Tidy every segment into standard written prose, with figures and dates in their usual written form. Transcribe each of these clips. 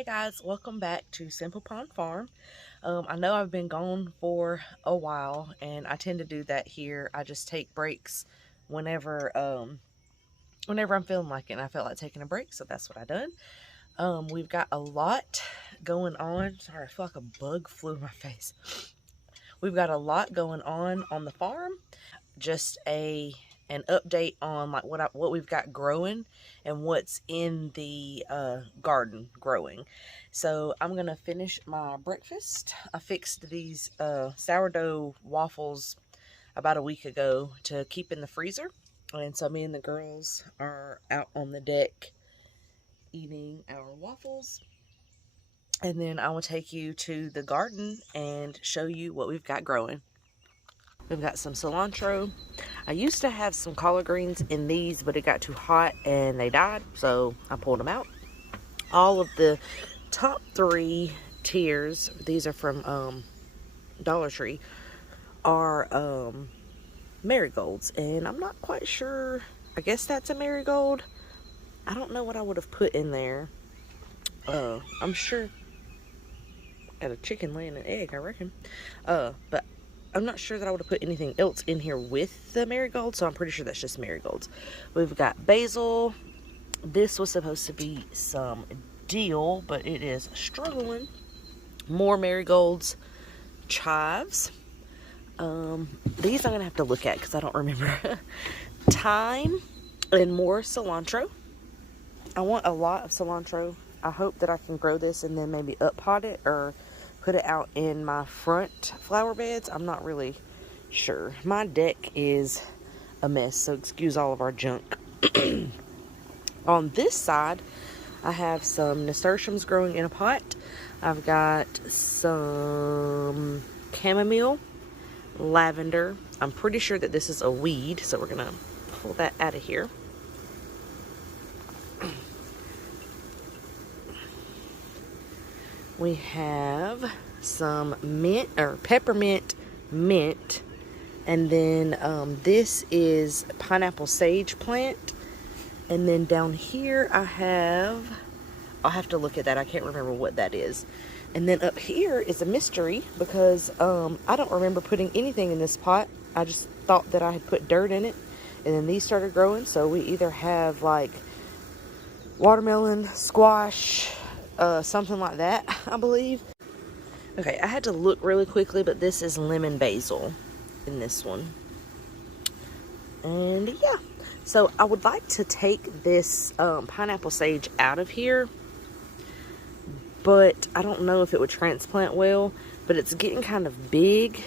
Hey guys, welcome back to Simple Pond Farm. I know I've been gone for a while, and I tend to do that here. I just take breaks whenever whenever I'm feeling like it, and I felt like taking a break, so that's what I done. We've got a lot going on. Sorry, I feel like a bug flew in my face. We've got a lot going on the farm. Just an update on like what we've got growing and what's in the garden growing. So I'm gonna finish my breakfast. I fixed these sourdough waffles about a week ago to keep in the freezer, and so me and the girls are out on the deck eating our waffles, and then I will take you to the garden and show you what we've got growing. We've got some cilantro. I used to have some collard greens in these, but it got too hot and they died, so I pulled them out. All of the top three tiers, these are from Dollar Tree, are marigolds, and I'm not quite sure. I guess that's a marigold. I don't know what I would have put in there. I'm sure got a chicken laying an egg, I reckon. But I'm not sure that I would have put anything else in here with the marigold, so I'm pretty sure that's just marigolds. We've got basil. This was supposed to be some dill, but it is struggling. More marigolds. Chives. These I'm going to have to look at because I don't remember. Thyme and more cilantro. I want a lot of cilantro. I hope that I can grow this and then maybe up pot it or put it out in my front flower beds. I'm not really sure. My deck is a mess, so excuse all of our junk. On this side, I have some nasturtiums growing in a pot. I've got some chamomile, lavender. I'm pretty sure that this is a weed, so we're going to pull that out of here. We have some mint or peppermint mint, and then this is pineapple sage plant, and then down here I'll have to look at that. I can't remember what that is. And then up here is a mystery because I don't remember putting anything in this pot. I just thought that I had put dirt in it, and then these started growing. So we either have like watermelon, squash, something like that, I believe. Okay, I had to look really quickly, but this is lemon basil in this one. And yeah, so I would like to take this pineapple sage out of here, but I don't know if it would transplant well, but it's getting kind of big.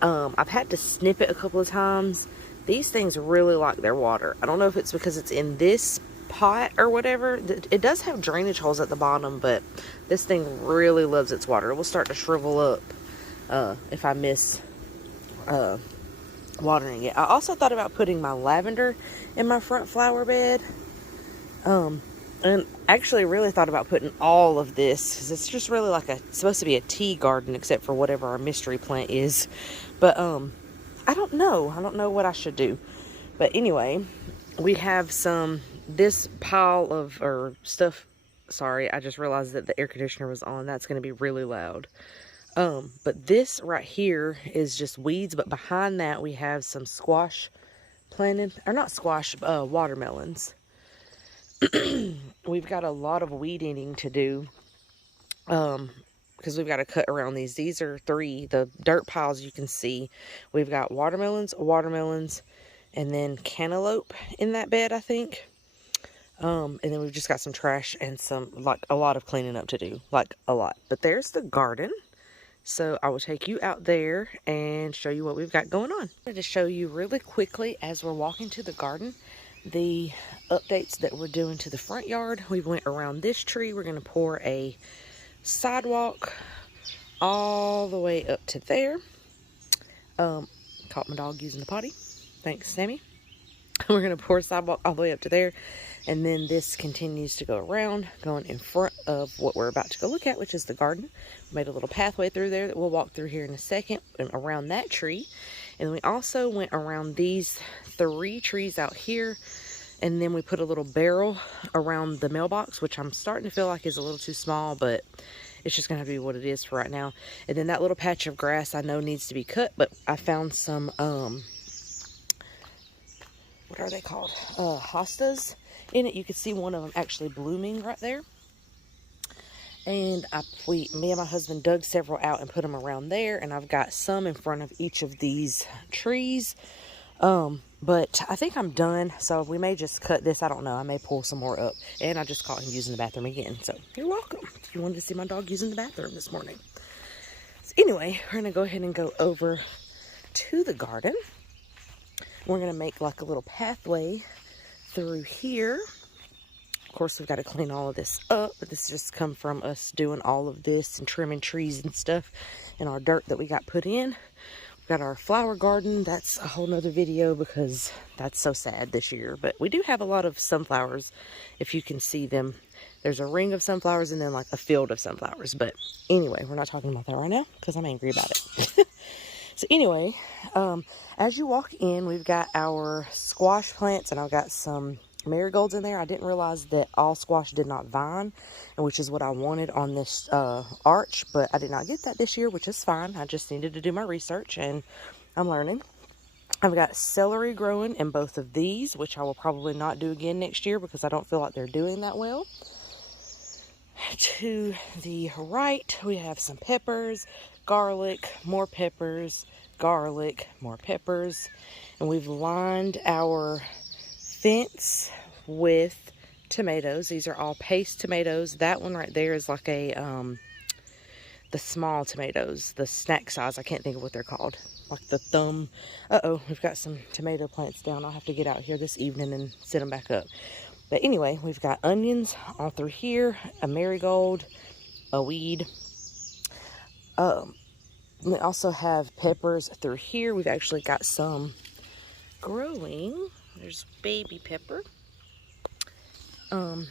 I've had to snip it a couple of times. These things really like their water. I don't know if it's because it's in this pot or whatever. It does have drainage holes at the bottom, but this thing really loves its water. It will start to shrivel up if I miss watering it. I also thought about putting my lavender in my front flower bed, and actually really thought about putting all of this because it's just really like it's supposed to be a tea garden except for whatever our mystery plant is. But I don't know what I should do. But anyway, we have this pile of stuff. Sorry, I just realized that the air conditioner was on. That's going to be really loud. But this right here is just weeds, but behind that we have some squash planted, or not squash, watermelons. We've got a lot of weed eating to do, because we've got to cut around these. These are the dirt piles you can see. We've got watermelons, and then cantaloupe in that bed, I think. And then we've just got some trash and a lot of cleaning up to do, like a lot. But there's the garden. So I will take you out there and show you what we've got going on. I wanted to show you really quickly as we're walking to the garden, the updates that we're doing to the front yard. We went around this tree. We're going to pour a sidewalk all the way up to there. Caught my dog using the potty. Thanks, Sammy. We're going to pour a sidewalk all the way up to there. And then this continues to go around, going in front of what we're about to go look at, which is the garden. We made a little pathway through there that we'll walk through here in a second, and around that tree. And then we also went around these 3 trees out here And then we put a little barrel around the mailbox, which I'm starting to feel like is a little too small, but it's just going to be what it is for right now. And then that little patch of grass I know needs to be cut, but I found some, what are they called? Hostas in it. You can see one of them actually blooming right there. And me and my husband dug several out and put them around there. And I've got some in front of each of these trees. But I think I'm done. So we may just cut this. I don't know. I may pull some more up. And I just caught him using the bathroom again. So you're welcome. If you wanted to see my dog using the bathroom this morning. So anyway, we're going to go ahead and go over to the garden. We're going to make like a little pathway through here. Of course, we've got to clean all of this up, but this just come from us doing all of this and trimming trees and stuff and our dirt that we got put in. We've got our flower garden. That's a whole nother video because that's so sad this year. But we do have a lot of sunflowers, if you can see them. There's a ring of sunflowers and then like a field of sunflowers. But anyway, we're not talking about that right now because I'm angry about it. So anyway, as you walk in, we've got our squash plants and I've got some marigolds in there. I didn't realize that all squash did not vine, and which is what I wanted on this arch, but I did not get that this year, which is fine. I just needed to do my research and I'm learning. I've got celery growing in both of these, which I will probably not do again next year because I don't feel like they're doing that well. To the right, we have some peppers, garlic, more peppers, garlic, more peppers, and we've lined our fence with tomatoes. These are all paste tomatoes. That one right there is like a the small tomatoes, the snack size. I can't think of what they're called, like the thumb. We've got some tomato plants down. I'll have to get out here this evening and set them back up. But anyway, we've got onions all through here, a marigold, a weed. We also have peppers through here. We've actually got some growing. There's baby pepper. And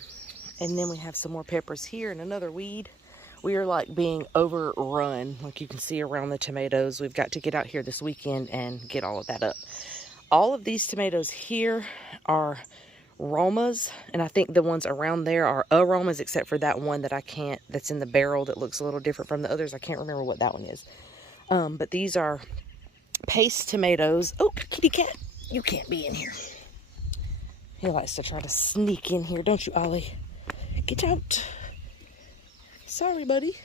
then we have some more peppers here and another weed. We are like being overrun, like you can see around the tomatoes. We've got to get out here this weekend and get all of that up. All of these tomatoes here are Romas, and I think the ones around there are aromas, except for that one that I can't, that's in the barrel that looks a little different from the others. I can't remember what that one is. But these are paste tomatoes. Oh, kitty cat, you can't be in here. He likes to try to sneak in here, don't you, Ollie? Get out. Sorry, buddy.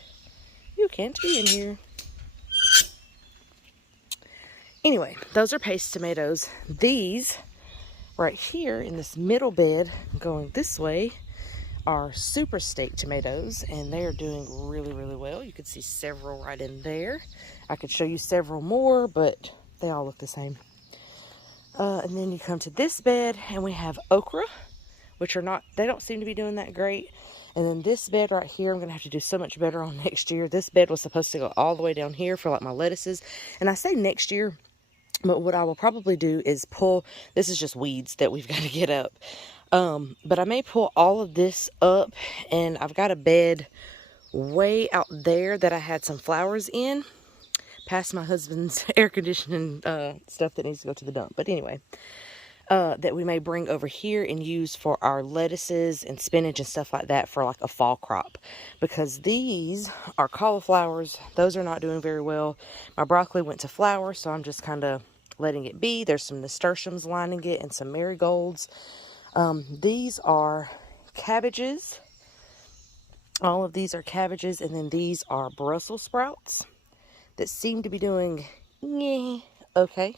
You can't be in here. Anyway, those are paste tomatoes. These right here in this middle bed going this way are super steak tomatoes, and they are doing really, really well. You can see several right in there. I could show you several more, but they all look the same. And then you come to this bed and we have okra, which are not, they don't seem to be doing that great. And then this bed right here, I'm going to have to do so much better on next year. This bed was supposed to go all the way down here for like my lettuces. And I say next year, but what I will probably do is pull, this is just weeds that we've got to get up. But I may pull all of this up, and I've got a bed way out there that I had some flowers in, past my husband's air conditioning stuff that needs to go to the dump. But anyway, that we may bring over here and use for our lettuces and spinach and stuff like that for like a fall crop. Because these are cauliflowers. Those are not doing very well. My broccoli went to flower, so I'm just kind of letting it be. There's some nasturtiums lining it and some marigolds. These are cabbages. All of these are cabbages, and then these are Brussels sprouts that seem to be doing okay.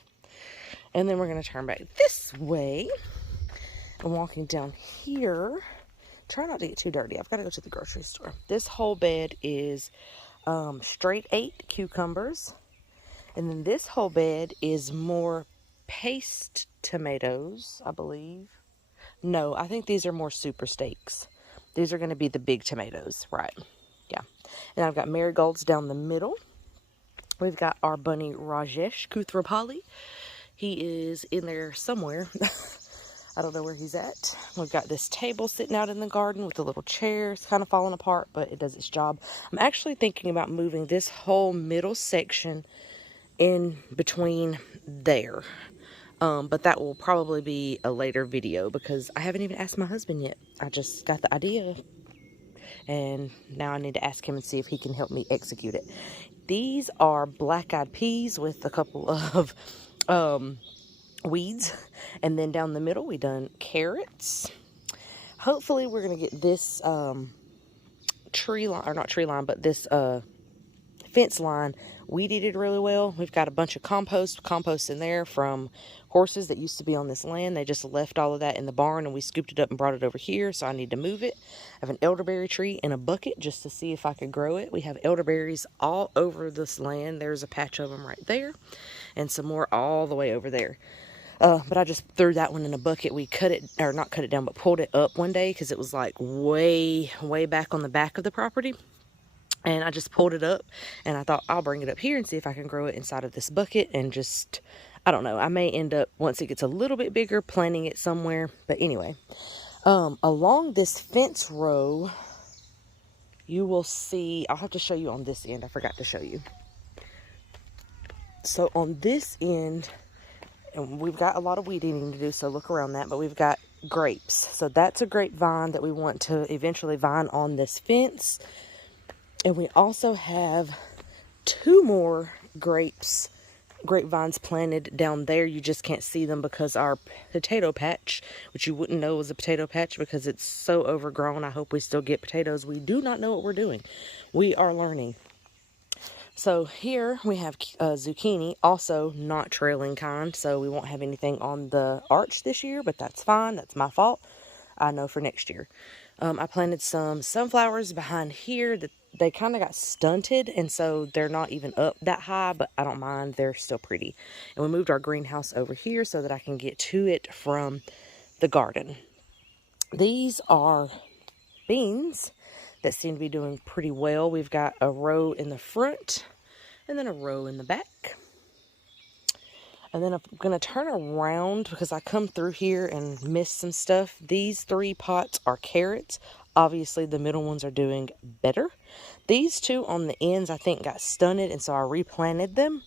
And then we're going to turn back this way. I'm walking down here. Try not to get too dirty. I've got to go to the grocery store. This whole bed is straight 8 cucumbers. And then this whole bed is more paste tomatoes, I believe. No, I think these are more super steaks. These are going to be the big tomatoes, right? Yeah. And I've got marigolds down the middle. We've got our bunny Rajesh Kuthrapali. He is in there somewhere. I don't know where he's at. We've got this table sitting out in the garden with a little chair. It's kind of falling apart, but it does its job. I'm actually thinking about moving this whole middle section in between there. But that will probably be a later video because I haven't even asked my husband yet. I just got the idea and now I need to ask him and see if he can help me execute it. These are black-eyed peas with a couple of weeds, and then down the middle we done carrots. Hopefully we're gonna get this tree line, or not tree line, but this fence line weed eated really well. We've got a bunch of compost in there from horses that used to be on this land. They just left all of that in the barn and we scooped it up and brought it over here, so I need to move it. I have an elderberry tree in a bucket just to see if I could grow it. We have elderberries all over this land. There's a patch of them right there and some more all the way over there. But I just threw that one in a bucket. We cut it, or not cut it down, but pulled it up one day because it was like way back on the back of the property. And I just pulled it up and I thought I'll bring it up here and see if I can grow it inside of this bucket and just, I don't know, I may end up, once it gets a little bit bigger, planting it somewhere. But anyway, along this fence row, you will see, I'll have to show you on this end. I forgot to show you. So on this end, and we've got a lot of weed eating to do, so look around that, but we've got grapes. So that's a grapevine that we want to eventually vine on this fence. And we also have 2 more grapevines planted down there. You just can't see them because our potato patch, which you wouldn't know was a potato patch because it's so overgrown. I hope we still get potatoes. We do not know what we're doing. We are learning. So here we have zucchini, also not trailing kind, so we won't have anything on the arch this year, but that's fine. That's my fault. I know for next year. I planted some sunflowers behind here that they kind of got stunted, and so they're not even up that high, but I don't mind. They're still pretty. And we moved our greenhouse over here so that I can get to it from the garden. These are beans that seem to be doing pretty well. We've got a row in the front and then a row in the back. And then I'm going to turn around because I come through here and miss some stuff. These 3 pots are carrots. Obviously, the middle ones are doing better. These 2 on the ends, I think, got stunted, and so I replanted them.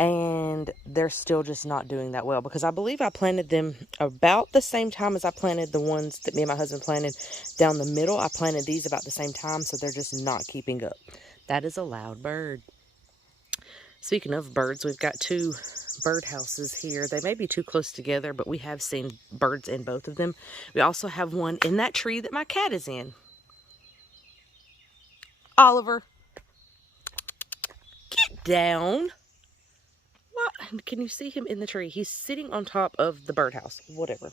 And they're still just not doing that well because I believe I planted them about the same time as I planted the ones that me and my husband planted down the middle. I planted these about the same time, so they're just not keeping up. That is a loud bird. Speaking of birds, we've got 2 bird houses here. They may be too close together, but we have seen birds in both of them. We also have one in that tree that my cat is in. Oliver, get down. What? Can you see him in the tree? He's sitting on top of the birdhouse. Whatever.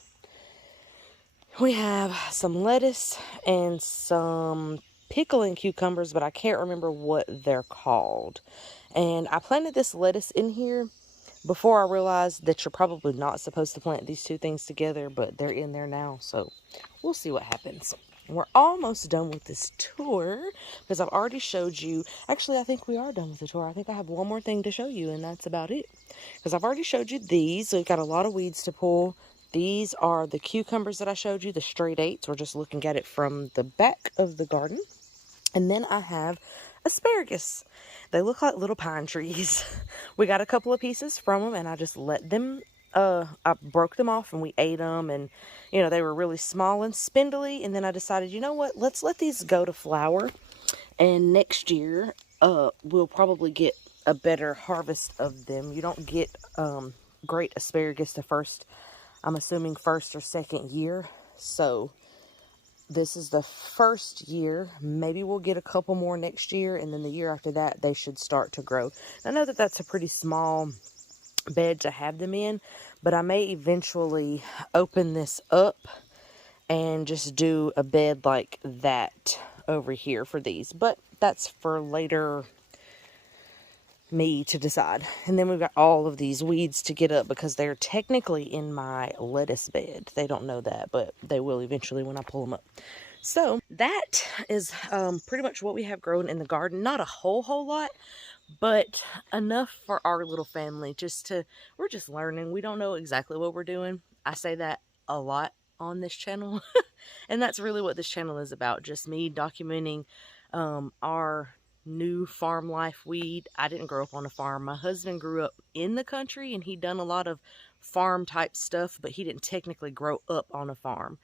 We have some lettuce and some pickling cucumbers, but I can't remember what they're called. And I planted this lettuce in here before I realized that you're probably not supposed to plant these 2 things together, but they're in there now, so we'll see what happens. We're almost done with this tour because I've already showed you. Actually, I think we are done with the tour. I think I have one more thing to show you, and that's about it. Because I've already showed you these. So we've got a lot of weeds to pull. These are the cucumbers that I showed you, the straight 8s. We're just looking at it from the back of the garden. And then I have asparagus. They look like little pine trees. We got a couple of pieces from them, and I just let them, I broke them off and we ate them, and you know, they were really small and spindly. And then I decided, you know what, let's let these go to flower, and next year we'll probably get a better harvest of them. You don't get great asparagus the first, I'm assuming, first or second year. So this is the first year. Maybe we'll get a couple more next year, and then the year after that they should start to grow. I know that that's a pretty small bed to have them in, but I may eventually open this up and just do a bed like that over here for these, but that's for later me to decide. And then we've got all of these weeds to get up because they're technically in my lettuce bed. They don't know that, but they will eventually when I pull them up. So that is pretty much what we have grown in the garden. Not a whole lot, but enough for our little family. We're just learning. We don't know exactly what we're doing. I say that a lot on this channel. And that's really what this channel is about. Just me documenting our new farm life. I didn't grow up on a farm. My husband grew up in the country, and he done a lot of farm type stuff, but he didn't technically grow up on a farm.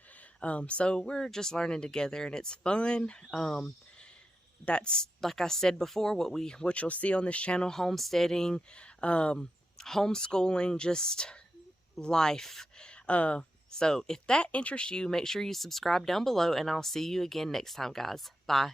So we're just learning together, and it's fun. That's, like I said before, what you'll see on this channel: homesteading, homeschooling, just life. So if that interests you, make sure you subscribe down below, and I'll see you again next time, guys. Bye.